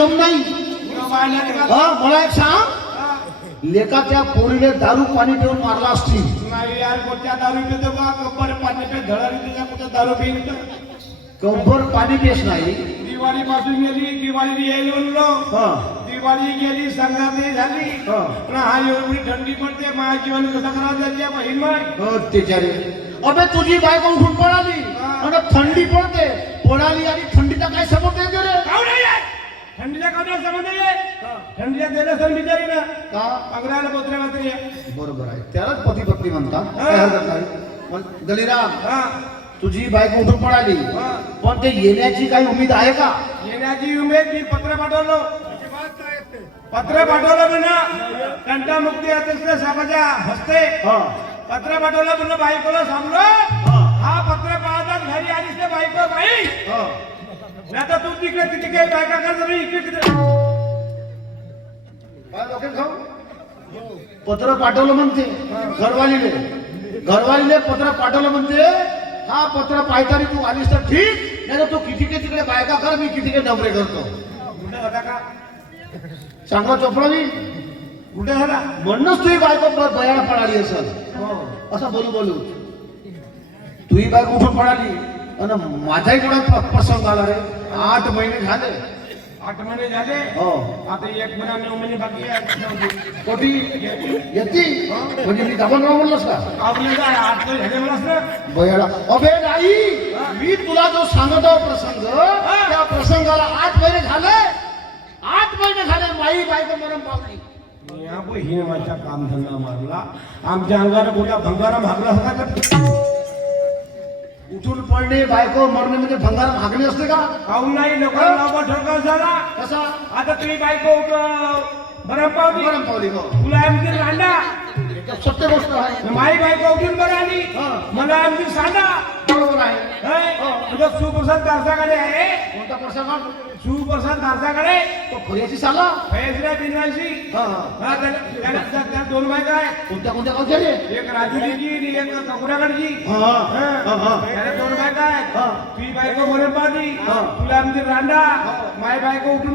दम नाही. मला एक सांग, लेकाच्या पोरीले दारू पाणी पिऊन मारला असतील. नाही यार, कोणत्या दारू पितो बा? कब्बर पाणी पे धडारी तुझ्या कुठं दारू पित? कब्बर पाणी पेस नाही. दिवाळी पासून गेली, दिवाळी यायला म्हणलो, दिवाळी गेली, संक्रांती झाली, पण हा एवढी थंडी पडते, माझ्या जीवन कसं करावं त्याच्या बहीण माय. त्याच्यारे अबे तुझी बायको उठून पळाली आणि थंडी पडते, पळाली आणि थंडीचा काय संबंध येते रे? थंडीचा काय संबंध आहे? थंडीच्या तेला सण बिचारी ना का अग्राला पोत्रे मात्र. बरोबर आहे, त्यालाच पती पत्नी म्हणतात. काय हरकत नाही. पण दलिराम, तुझी बायको उठून पळाली, पण ते येण्याची काही उमेद आहे का? येण्याची उमेद मी पत्र पाठवलं, पत्र पाठवलं म्हणा कंटा मुक्ती अध्यक्ष साहेबाच्या हस्ते पत्र पाठवलं म्हणून बायकोला सांगलो, हा पत्र पाहतात घरी आलीस ते बायको बाई, आता तू तिकडे तिथे काही बायका कर, इकडे तिकडे पत्र पाठवलं म्हणते घरवालीले, घरवालीले पत्र पाठवलं म्हणते. हा पत्र पाहताना तू आलीस तर ठीक, नाही तर तू किती तिकडे बायका कर, मी किती नवरे करतो. कुठे होता का? चांगला चोपडावी कुठे झाला? म्हणूनच तुझी बायको बयाला पडाली असेल. असं बोलू बोलू तुझी बायको उठून पडाली आणि माझाही थोडा प्रसंग आला रे. 8 महिने झाले. 8 महिने झाले. आता 1 महिना 9 महिने बाकी आहे. कोटी येते म्हणजे मी दाबण राव म्हणलंस का? आपले काय 8 महिने झाले म्हणलास ना बयाला? अबे नाही, मी तुला जो सांगत आहो प्रसंग, त्या प्रसंगाला 8 महिने झाले. 8 महिने झाले माई बायको मरण पावली. हिने माझ्या कामधंदा मारला, आमच्या अंगाला मोठा भंगारा मागला होता का? उठून पडणे बायको मरणे म्हणजे भंगार मागणे असते का? काहून नाही, लोकांना ठरका झाला कसा? आता तुम्ही बायको बरं पावली, मरण पावली. तुला आमची रांडा सत्य गोष्ट आहे. माई बायको उठून बरं आली, मला आमची सांडा. बरोबर आहे. तुझा सुप्रसाद दारसाकडे आहे. कोणता प्रसंग? सुप्रसाद दारसाकडे तो फुल्याची साला फैसला बिनवायची. त्याला 2 बायका आहे. कोणत्या कोणत्या गावच्या रे? एक राजुरीची आणि एक ककुडाकडची. त्याला 2 बायका आहेत. तुझी बायको बरं पावली, तुला आमची रांडा, माई बायको उठून